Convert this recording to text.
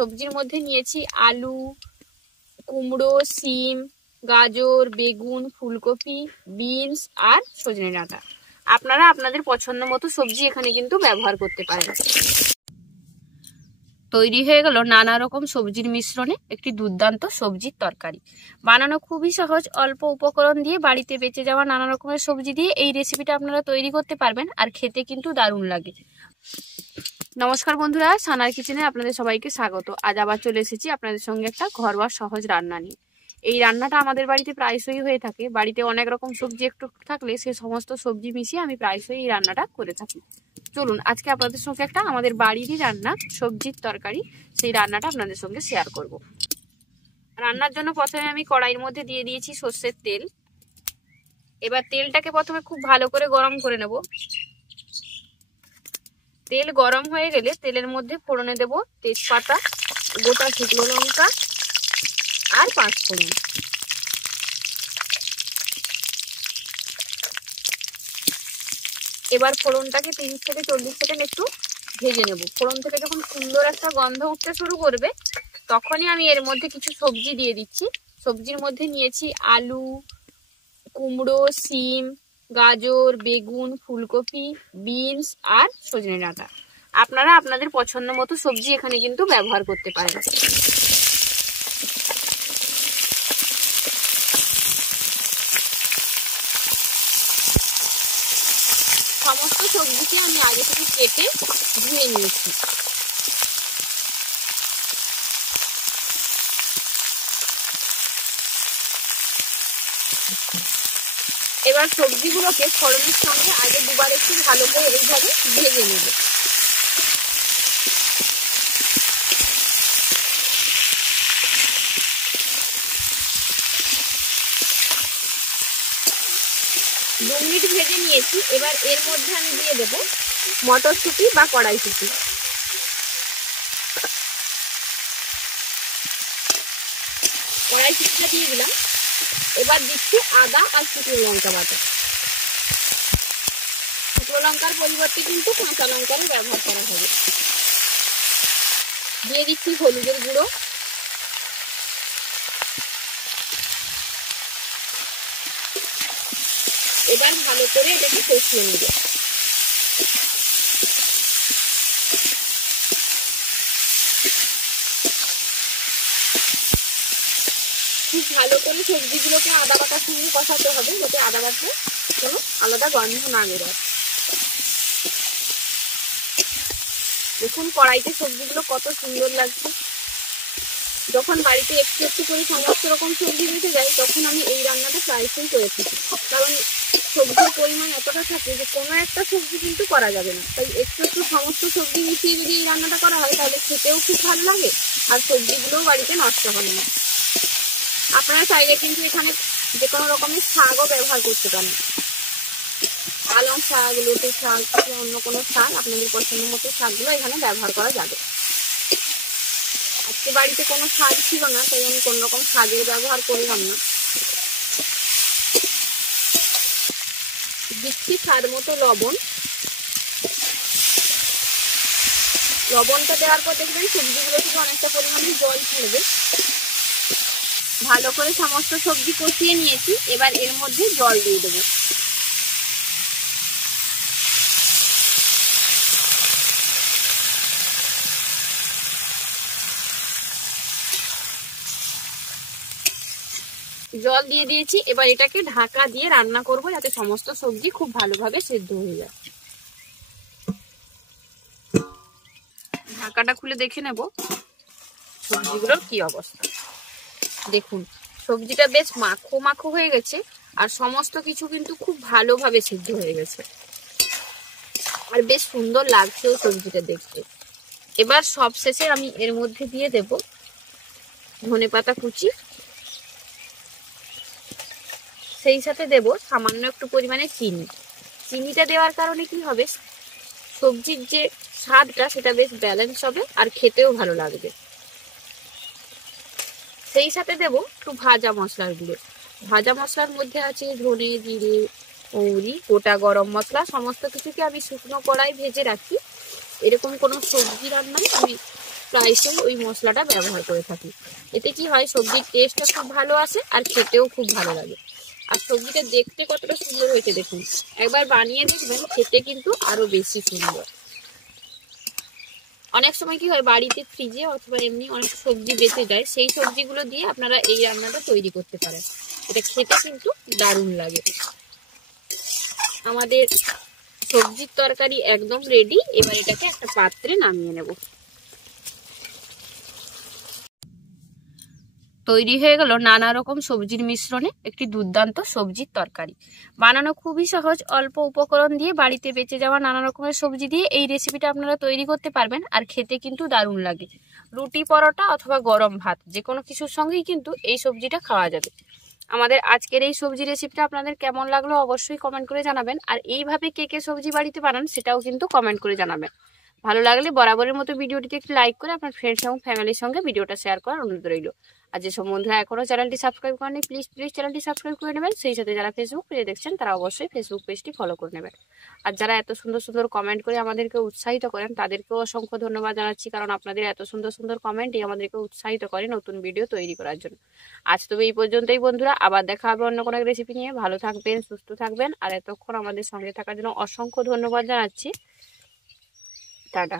সবজির মধ্যে নিয়েছি আলু, কুমড়ো, সিম, গাজর, বেগুন, ফুলকপি, বিনস আর সজনে ডাঁটা। আপনারা আপনাদের পছন্দ মতো সবজি এখানে কিন্তু ব্যবহার করতে পারেন। তৈরি হয়ে গেল নানা রকম সবজির মিশ্রণে একটি দুর্দান্ত সবজির তরকারি। বানানো খুবই সহজ, অল্প উপকরণ দিয়ে বাড়িতে বেঁচে যাওয়া নানা রকমের সবজি দিয়ে এই রেসিপিটা আপনারা তৈরি করতে পারবেন, আর খেতে কিন্তু দারুণ লাগে। নমস্কার বন্ধুরা, সানার কিচেনে আপনাদের সবাইকে স্বাগত। আজ আবার চলে এসেছি আপনাদের সঙ্গে একটা ঘরোয়া সহজ রান্না নিয়ে। এই রান্নাটা আমাদের বাড়িতে প্রায়শই হয়ে থাকে। বাড়িতে অনেক রকম সবজি একটু থাকলে সে সমস্ত সবজি মিশিয়ে আমি প্রায়শই এই রান্নাটা করে থাকি। চলুন আজকে আপনাদের সঙ্গে একটা আমাদের বাড়িরই রান্না সবজির তরকারি, সেই রান্নাটা আপনাদের সঙ্গে শেয়ার করব। রান্নার জন্য প্রথমে আমি কড়াইয়ের মধ্যে দিয়ে দিয়েছি সর্ষের তেল। এবার তেলটাকে প্রথমে খুব ভালো করে গরম করে নেব। তেল গরম হয়ে গেলে তেলের মধ্যে ফোড়নে দেব তেজপাতা, গোটা শুকনো লঙ্কা আর পাঁচফোড়ন। এবার ফোড়নটাকে 30 থেকে 40 সেকেন্ড একটু ভেজে নেব। ফোড়ন থেকে যখন সুন্দর একটা গন্ধ উঠতে শুরু করবে তখনই আমি এর মধ্যে কিছু সবজি দিয়ে দিচ্ছি। সবজির মধ্যে নিয়েছি আলু, কুমড়ো, সিম, গাজর, বেগুন, ফুলকপি, বিনস আর সজনে ডাঁটা। আপনারা আপনাদের পছন্দ মতো সবজি এখানে কিন্তু ব্যবহার করতে পারেন। সমস্ত সবজিকে আমি আগে থেকে কেটে ধুয়ে নিয়েছি। এবার সবজিগুলোকে ফোড়নের সঙ্গে আগে দুবার একটু ভালো করে এইভাবে ভেজে নেব। দু মিনিট ভেজে নিয়েছি। এবার এর মধ্যে আমি দিয়ে দেব মটরশুঁটি বা কড়াইশুঁটি। কড়াইশুঁটিটা দিয়ে দিলাম। এবার দিচ্ছি আদা আর শুকনো লঙ্কা বাটা। শুকনো লঙ্কার পরিবর্তে কিন্তু কাঁচা লঙ্কারও ব্যবহার করা হবে। দিয়ে দিচ্ছি হলুদের গুঁড়ো, এবার ভালো করে এটাকে কষিয়ে নেব। খুব ভালো করে সবজিগুলোকে আদা বাটার সঙ্গে কষাতে হবে, যাতে আদা বাটা কোনো আলাদা গন্ধ না বেরোয়। দেখুন কড়াইতে সবজিগুলো কত সুন্দর লাগছে। যখন বাড়িতে একটু একটু করে সমস্ত রকম সবজি বেঁচে যায় তখন আমি এই রান্নাটা প্রায়শই করে থাকি। কারণ সবজির পরিমাণ এতটা থাকে যে কোনো একটা সবজি কিন্তু করা যাবে না। তাই একটু একটু সমস্ত সবজি মিশিয়ে যদি এই রান্নাটা করা হয় তাহলে খেতেও খুব ভালো লাগে আর সবজিগুলোও বাড়িতে নষ্ট হবে না। আপনারা চাইলে কিন্তু এখানে যে কোনো রকমের শাকও ব্যবহার করতে পারেন। পালং শাক, লতি শাক, অন্য কোনো শাক আপনাদের পছন্দ মতো শাকগুলো এখানে ব্যবহার করা যাবে। আজকে বাড়িতে কোনো শাক ছিল না তাই আমি কোন রকম শাকের ব্যবহার করলাম না। দিচ্ছি স্বাদ মতো লবণ। লবণটা দেওয়ার পর দেখবেন সবজিগুলো থেকে অনেকটা পরিমাণে জল ছাড়বে। ভালো করে সমস্ত সবজি কষিয়ে নিয়েছি। এবার এর মধ্যে জল দিয়ে দেবো। জল দিয়ে দিয়েছি। এবার এটাকে ঢাকা দিয়ে রান্না করব যাতে সমস্ত সবজি খুব ভালোভাবে সেদ্ধ হয়ে যায়। ঢাকাটা খুলে দেখে নেব সবজিগুলোর কি অবস্থা। দেখুন সবজিটা বেশ মাখো মাখো হয়ে গেছে আর সমস্ত কিছু কিন্তু খুব ভালোভাবে সিদ্ধ হয়ে গেছে আর বেশ সুন্দর লাগছেও সবজিটা দেখতে। এবার সব শেষে আমি এর মধ্যে দিয়ে দেব ধনেপাতা কুচি, সেই সাথে দেব সামান্য একটু পরিমাণে চিনি। চিনিটা দেওয়ার কারণে কি হবে, সবজির যে স্বাদটা সেটা বেশ ব্যালেন্স হবে আর খেতেও ভালো লাগবে। সেই সাথে দেব একটু ভাজা মশলার গুঁড়ো। ভাজা মশলার মধ্যে আছে ধনে, জিরে, মৌরি, গোটা গরম মশলা। সমস্ত কিছুকে আমি শুকনো কড়াই ভেজে রাখি। এরকম কোনো সবজি রান্নায় আমি প্রাইসে ওই মশলাটা ব্যবহার করে থাকি। এতে কি হয়, সবজির টেস্টটা খুব ভালো আসে আর খেতেও খুব ভালো লাগে। আর সবজিটা দেখতে কতটা সুন্দর হয়েছে দেখুন, একবার বানিয়ে দেখবেন, খেতে কিন্তু আরো বেশি সুন্দর। অনেক সময় কি হয়, বাড়িতে ফ্রিজে অথবা এমনি অনেক সবজি বেঁচে যায়, সেই সবজিগুলো দিয়ে আপনারা এই রান্নাটা তৈরি করতে পারেন। এটা খেতে কিন্তু দারুণ লাগে। আমাদের সবজির তরকারি একদম রেডি। এবার এটাকে একটা পাত্রে নামিয়ে নেব। তৈরি হয়ে গেল নানা রকম সবজির মিশ্রণে একটি দুর্দান্ত সবজির তরকারি। বানানো খুবই সহজ, অল্প উপকরণ দিয়ে বাড়িতে বেঁচে যাওয়া নানা রকমের সবজি দিয়ে এই রেসিপিটা আপনারা তৈরি করতে পারবেন, আর খেতে কিন্তু দারুণ লাগে। রুটি, পরোটা অথবা গরম ভাত যে কোনো কিছুর সঙ্গেই কিন্তু এই সবজিটা খাওয়া যাবে। আমাদের আজকের এই সবজি রেসিপিটা আপনাদের কেমন লাগলো অবশ্যই কমেন্ট করে জানাবেন। আর এইভাবে কে কে সবজি বাড়িতে বানান সেটাও কিন্তু কমেন্ট করে জানাবেন। ভালো লাগলে বরাবরের মতো ভিডিওটিতে একটি লাইক করে আপনার ফ্রেন্ডস এবং ফ্যামিলির সঙ্গে ভিডিওটা শেয়ার করার অনুরোধ রইল। আর যেসব বন্ধুরা এখনো চ্যানেলটি সাবস্ক্রাইব করেনি, প্লিজ চ্যানেলটি সাবস্ক্রাইব করে নেবেন। সেই সাথে যারা ফেসবুক পেজে দেখছেন তারা অবশ্যই ফেসবুক পেজটি ফলো করে নেবেন। আর যারা এত সুন্দর সুন্দর কমেন্ট করে আমাদেরকে উৎসাহিত করেন তাদেরকেও অসংখ্য ধন্যবাদ জানাচ্ছি, কারণ আপনাদের এত সুন্দর সুন্দর কমেন্টই আমাদেরকে উৎসাহিত করে নতুন ভিডিও তৈরি করার জন্য। আজ তবে এই পর্যন্তই বন্ধুরা, আবার দেখা হবে অন্য কোনো এক রেসিপি নিয়ে। ভালো থাকবেন, সুস্থ থাকবেন, আর এতক্ষণ আমাদের সঙ্গে থাকার জন্য অসংখ্য ধন্যবাদ জানাচ্ছি। টাটা।